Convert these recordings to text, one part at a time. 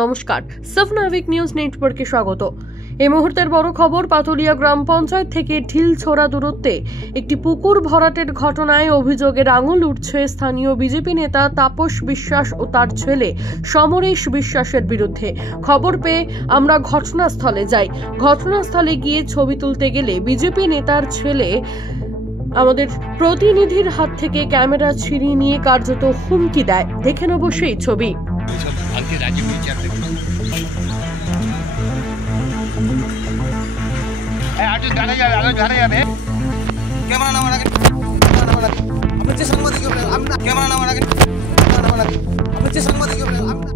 নমস্কার, সাফনাভিক নিউজ নেটওয়ার্কে স্বাগত। এই মুহূর্তের বড় খবর, পাতুলিয়া গ্রাম পঞ্চায়েত থেকে ঢিলছোড়া দূরত্বে একটি পুকুর ভরাটের ঘটনায় অভিযোগের আঙুল উঠছে স্থানীয় বিজেপি নেতা তাপস বিশ্বাস ও তার ছেলে সমরেশ বিশ্বাসের বিরুদ্ধে। খবর পেয়ে আমরা ঘটনাস্থলে যাই। ঘটনাস্থলে গিয়ে ছবি তুলতে গেলে বিজেপি নেতার ছেলে আমাদের প্রতিনিধির হাত থেকে ক্যামেরা ছিনিয়ে নিয়ে কার্যত হুমকি দেয়। দেখে নেব সেই ছবি।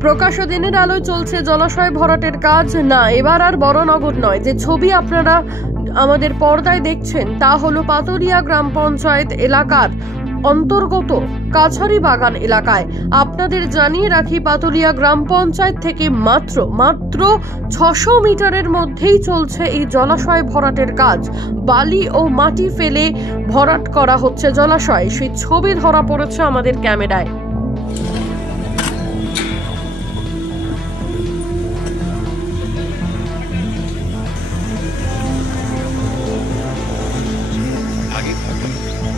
প্রকাশ্য দিনের আলোয় চলছে জলাশয় ভরাটের কাজ। না, এবার আর বড়নগর নয়। যে ছবি আপনারা আমাদের পর্দায় দেখছেন তা হলো পাতুলিয়া গ্রাম পঞ্চায়েত এলাকার অন্তর্গত কাছারি বাগান এলাকায়। আপনাদের জানিয়ে রাখি, পাতুলিয়া গ্রাম পঞ্চায়েত থেকে মাত্র 600 মিটারের মধ্যেই চলছে এই জলাশয় ভরাটের কাজ। বালি ও মাটি ফেলে ভরাট করা হচ্ছে জলাশয়। সেই ছবি ধরা পড়েছে আমাদের ক্যামেরায়।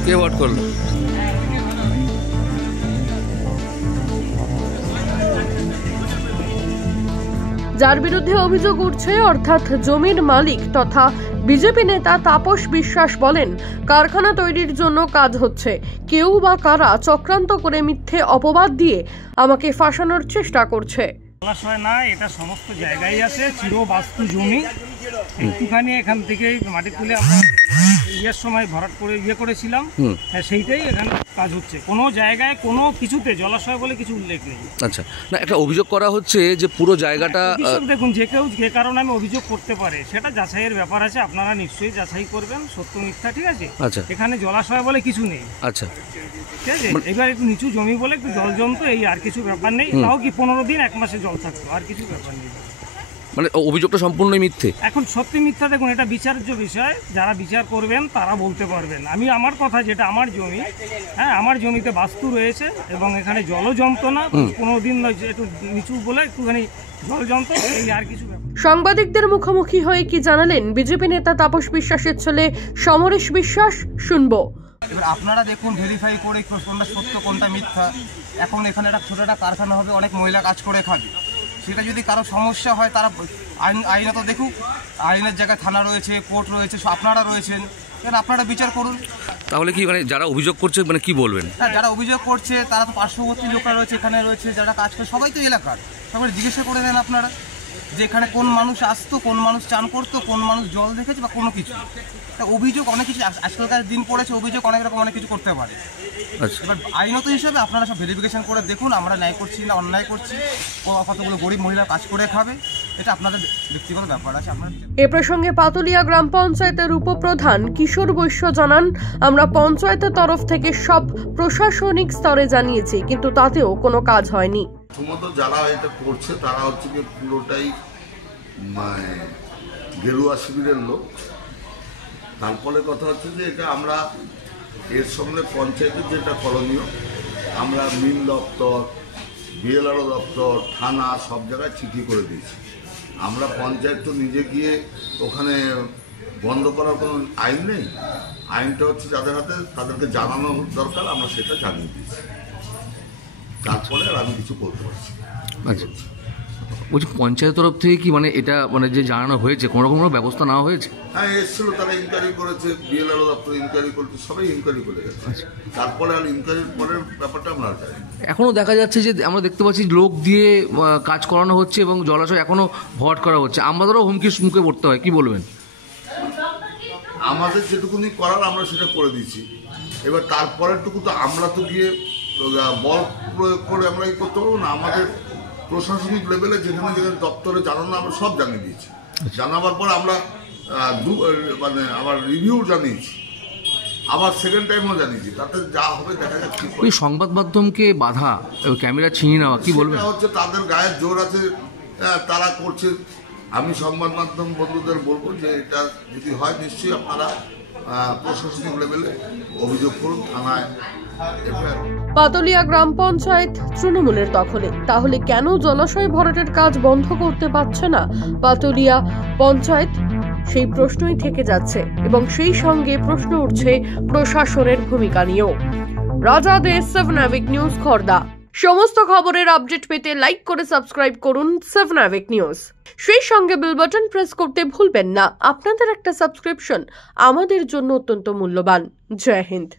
কে ভোট করলো? যার বিরুদ্ধে অভিযোগ উঠছে, অর্থাৎ জমির মালিক তথা বিজেপি নেতা তাপস বিশ্বাস বলেন, কারখানা তৈরির জন্য কাজ হচ্ছে। কেউ বা কারা চক্রান্ত করে মিথ্যে অপবাদ দিয়ে আমাকে ফাঁসানোর চেষ্টা করছে। জলাশয় না, এটা সমস্ত জায়গায় আছে, চিরবাস্তু জমি। একটুখানি এখান থেকে মাটি তুলে আমরা ইয়ের সময় ভরাট করে করেছিলাম, সেইটাই এখানে কাজ হচ্ছে। কোনো জায়গায় কোনো কিছুতে জলাশয় বলে কিছু উল্লেখ নেই। আচ্ছা, না, একটা অভিযোগ করা হচ্ছে যে পুরো জায়গাটা দেখুন, যে কেউ যে কারণে আমি অভিযোগ করতে পারে, সেটা যাচাইয়ের ব্যাপার আছে। আপনারা নিশ্চয়ই যাচাই করবেন সত্য মিথ্যা, ঠিক আছে? আচ্ছা, এখানে জলাশয় বলে কিছু নেই। আচ্ছা, ঠিক আছে। এবার একটু নিচু জমি বলে একটু জল জমতো, এই আর কিছু ব্যাপার নেই। তাও কি 15 দিন 1 মাসে জল থাকতো, আর কিছু ব্যাপার নেই। মানে অভিযোগটা সম্পূর্ণই মিথ্যে। এখন সত্যি মিথ্যা দেখুন, এটা বিচার্য বিষয়। যারা বিচার করবেন তারা বলতে পারবেন। আমি আমার কথা, যেটা আমার জমি, হ্যাঁ, আমার জমিতে বাস্তু রয়েছে এবং এখানে জলও জমতো না। 15 দিন একটু নিচু বলে একটুখানি জল জমতো, এই আর কিছু ব্যাপার। সাংবাদিকদের মুখোমুখি হয়ে কি জানালেন বিজেপি নেতা তাপস বিশ্বাসের ছেলে সমরেশ বিশ্বাস, শুনবো। এবার আপনারা দেখুন, ভেরিফাই করে কোনটা সত্য কোনটা মিথ্যা। এখন এখানে একটা ছোট একটা কারখানা হবে, অনেক মহিলা কাজ করে খাবে। সেটা যদি কারো সমস্যা হয়, তারা আইনত দেখুক। আইনের জায়গায় থানা রয়েছে, কোর্ট রয়েছে, আপনারা রয়েছেন, আপনারা বিচার করুন। তাহলে কি মানে যারা অভিযোগ করছে মানে কি বলবেন? হ্যাঁ, যারা অভিযোগ করছে তারা তো পার্শ্ববর্তী লোকরা রয়েছে, এখানে রয়েছে যারা কাজ করে, সবাই তো এলাকার। সবাই জিজ্ঞাসা করে নেন আপনারা যে এখানে কোন মানুষ আসতো, কোন মানুষ চান করতো, কোন মানুষ জল দেখেছে বা কোনো কিছু। অভিযোগ অনেক কিছু, আজকালকার দিন পড়েছে, অভিযোগ অনেক রকম অনেক কিছু করতে পারে। এবার আইনত হিসাবে আপনারা সব ভেরিফিকেশন করে দেখুন, আমরা ন্যায় করছি না অন্যায় করছি, কতগুলো গরিব মহিলা কাজ করে খাবে, এটা আপনাদের ব্যক্তিগত ব্যাপার আছে। আপনারা এ প্রসঙ্গে পাতুলিয়া গ্রাম পঞ্চায়েতের উপপ্রধান কিশোর বৈশ্য জানান, আমরা পঞ্চায়েতের তরফ থেকে সব প্রশাসনিক স্তরে জানিয়েছি, কিন্তু তাতেও কোনো কাজ হয়নি। প্রথমত যারা এটা করছে তারা হচ্ছে কি পুরোটাই গেরুয়া শিবিরের লোক। তারপরে কথা হচ্ছে যে এটা আমরা এর সঙ্গে পঞ্চায়েতের যেটা করণীয়, আমরা মিল দপ্তর, বিএলআরও দপ্তর, থানা সব জায়গায় চিঠি করে দিয়েছি। আমরা পঞ্চায়েত তো নিজে গিয়ে ওখানে বন্ধ করার কোনো আইন নেই। আইনটা হচ্ছে যাদের হাতে, তাদেরকে জানানো দরকার, আমরা সেটা জানিয়ে দিয়েছি। তারপরে আর আমি কিছু বলতে পারছি। আচ্ছা, বলছি পঞ্চায়েত তরফ থেকে কি মানে এটা মানে যে জানানো হয়েছে, কোনো রকম ব্যবস্থা নেওয়া হয়েছে? হ্যাঁ, এসেছিল, তারা ইনকোয়ারি করেছে, বিএলআরও দপ্তর ইনকোয়ারি করেছে, সবাই ইনকোয়ারি করে গেছে। তারপরে আর ইনকোয়ারির পরের ব্যাপারটা আমরা জানি। এখনও দেখা যাচ্ছে যে আমরা দেখতে পাচ্ছি লোক দিয়ে কাজ করানো হচ্ছে এবং জলাশয় এখনও ভরাট করা হচ্ছে। আমাদেরও হুমকির মুখে পড়তে হয়, কি বলবেন? আমাদের যেটুকুনি করার আমরা সেটা করে দিচ্ছি। এবার তারপরেরটুকু তো আমরা তো গিয়ে বল প্রয়োগ করে আমরা এই করতে পারবো না। আমাদের প্রশাসনিক লেভেলে যেখানে যেখানে দপ্তরে জানানো, আমরা সব জানিয়ে দিয়েছি। জানাবার পর আমরা মানে আবার রিভিউ জানিয়েছি, আবার সেকেন্ড টাইমও জানিয়েছি। তাতে যা হবে দেখা যাচ্ছে। ওই সংবাদ মাধ্যমকে বাধা, ক্যামেরা ছিনিয়ে নেওয়া, কি বলবেন? হচ্ছে তাদের গায়ের জোর আছে, তারা করছে। আমি সংবাদ মাধ্যম বন্ধুদের বলবো যে এটা যদি হয়, নিশ্চয়ই আপনারা প্রশাসনিক লেভেলে অভিযোগ করুন, থানায় এফআইআর। পাতলিয়া গ্রাম পঞ্চায়েত তৃণমূলের দখলে, তাহলে কেন জলাশয় ভরাটের কাজ বন্ধ করতে পারছে না পাতলিয়া পঞ্চায়েত? সেই প্রশ্নই থেকে যাচ্ছে এবং সেই সঙ্গে প্রশ্ন উঠছে প্রশাসনের ভূমিকা নিয়েও। রাজা দে 7 নাবিক নিউজ খর্দা। সমস্ত খবরের আপডেট পেতে লাইক করে সাবস্ক্রাইব করুন 7 নাবিক নিউজ। সেই সঙ্গে বেল বাটন প্রেস করতে ভুলবেন না। আপনাদের একটা সাবস্ক্রিপশন আমাদের জন্য অত্যন্ত মূল্যবান। জয় হিন্দ।